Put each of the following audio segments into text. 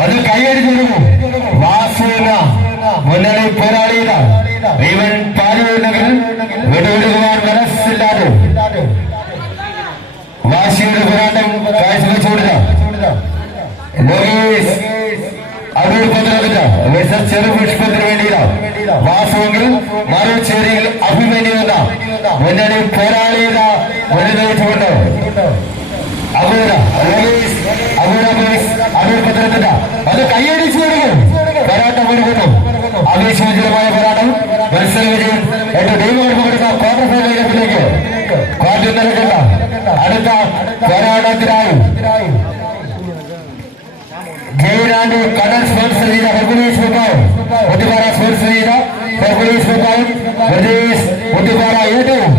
അത് കൈയടിച്ചു വാസുന മുന്നണി പോരാളിയിലാണ് ഇവൻ പാലുണ്ടെങ്കിൽ വിടുവിടുവാൻ മനസ്സില്ലാതെ വാശിയുടെ പോരാട്ടം കാഴ്ചവെച്ചുകൊടുത്ത അടൂർ പന്ത്രണ്ടില്ല ചെറുപുഷ്പത്തിന് വേണ്ടിയിലാണ് വാസുവെങ്കിൽ മറുചേരിയിൽ അഭിമന്യുവെന്ന മുന്നണി പോരാളിയുടെ മുന്നിലേറ്റുകൊണ്ട് അടൂർ പന്ത്രണ്ടില്ല അത് കൈയടിച്ചു കൊടുക്കും പോരാട്ടം കൊടുക്കുന്നു ആവേശോജ്വലമായ പോരാട്ടം മത്സര വിജയം 8 ടീമുകൾക്ക് കൊടുത്ത ക്വാർട്ടർ ഫൈനൽ ഇനത്തിലേക്ക് കാറ്റു നിൽക്കുന്ന അടുത്ത പോരാട്ടത്തിനായി ജയരാണ്ട് കടൽ സ്പോൺസർ ചെയ്ത ഹെർക്കുലീസ് മുക്കാവും ഒത്തുപാറ സ്പോൺസർ ചെയ്ത ഹെർക്കുലീസ് മുക്കാവും പ്രദേശ് ഒത്തുപാറ ഏറ്റവും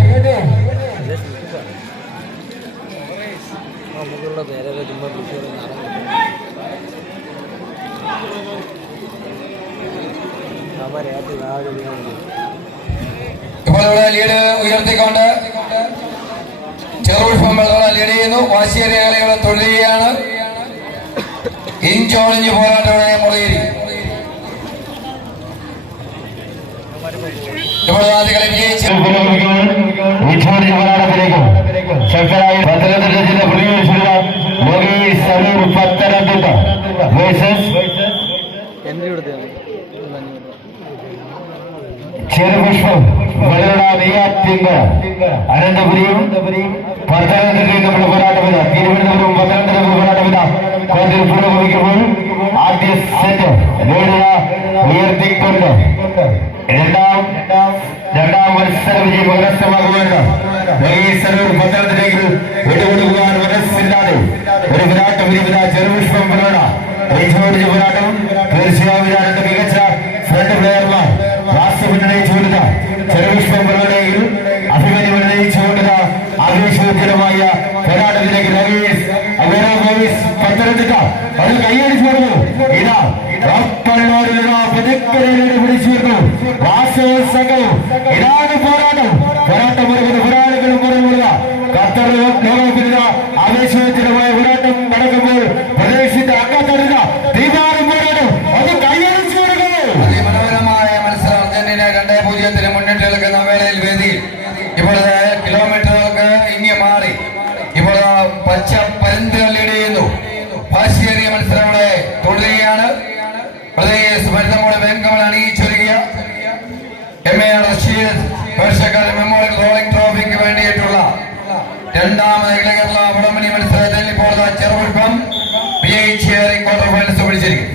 ഇപ്പോൾ ഇവിടെ ലീഡ് ഉയർത്തിക്കൊണ്ട് ചെറുപുഷ്പം ലീഡ് ചെയ്യുന്നു. വാശിയേറിയ കളികളെ തുടരുകയാണ്. ഇഞ്ചോളിഞ്ഞ് പോരാട്ടമാണ് മുളയേരി. ഇപ്പോൾ ആദ്യ കളി വിജയിച്ചു ശക്തരായ പത്തനംതിട്ട ജില്ല പത്തനംതിട്ട ചെറുപുഷ്പം അനന്തപുരിയും പത്തനംതിട്ടയും നമ്മുടെ പോരാട്ടമില്ല. തിരുവനന്തപുരം പത്തനംതിട്ട പോരാട്ടമില്ല. കോൺഗ്രസ് പുരോഗമിക്കുമ്പോൾ ആദ്യ സെറ്റ് ഉയർത്തിക്കൊണ്ട് രണ്ടാം മത്സര വിജയം കരസ്ഥമാകുമെന്ന് പത്തനംതിട്ടയിൽ വിട്ടുകൊടുക്കുവാൻ മനസ്സില്ലാതെ ഒരു പോരാട്ടം വിരിക്കുന്ന ചെറുപുഷ്പം പോരാട്ടം തീർച്ചയായും രണ്ട് മികച്ച ഫ്രണ്ട് പ്ലെയർമാർ ഉന്നയിച്ചുകൊടുത്ത ചെറുപുഷ്പം പരിപാടിയിൽ അഭിമന്യം ഉന്നയിച്ചുകൊടുത്ത ആവേശോജ്വലമായ പോരാട്ടത്തിലേക്ക് പത്തനംതിട്ട അത് കൈയടിച്ചു കൊടുക്കുന്നു. ഇതാ പിടിച്ചിരുന്നു വാസവ സംഘവും. ഇതാണ് പോരാട്ടം പറയുന്നത് പോരാളികളും പറയുന്നത് ഖത്തർ ലോകകപ്പിനുള്ള ആവേശോജ്വലമായ പോരാട്ടം നടക്കുമ്പോൾ പ്രദേശത്തെ അംഗത്തടുന്ന തീരുമാനം പോരാട്ടം അത് കൈയടിച്ചു കൊടുക്കുന്നു. അതിമനോഹരമായ മത്സരം അർജന്റീന 2-0 മുന്നിട്ട് നിൽക്കുന്ന വേളയിൽ വേദിയിൽ ഇപ്പോൾ കിലോമീറ്ററുകൾക്ക് ഇങ്ങി മാറി ഇപ്പോൾ പച്ച പരുന്തുകൾ ലീഡ് ചെയ്യുന്നു. വാശിയേറിയ മത്സരങ്ങളെ തുടരുകയാണ്. പ്രദേശ് വെങ്കമൽ അണിയിച്ചൊരുക്കിയ MAR റഷീദ് വർഷക്കാലം മെമ്മോറിയൽ റോളിംഗ് ട്രോഫിക്ക് വേണ്ടിയിട്ടുള്ള രണ്ടാമത് കേരള വടംവലി മത്സരത്തിൽ ഇപ്പോൾ ചെറുപുഷ്പം വിജയിച്ചേറി ക്വാർട്ടർ ഫൈനൽസ് പിടിച്ചിരിക്കും.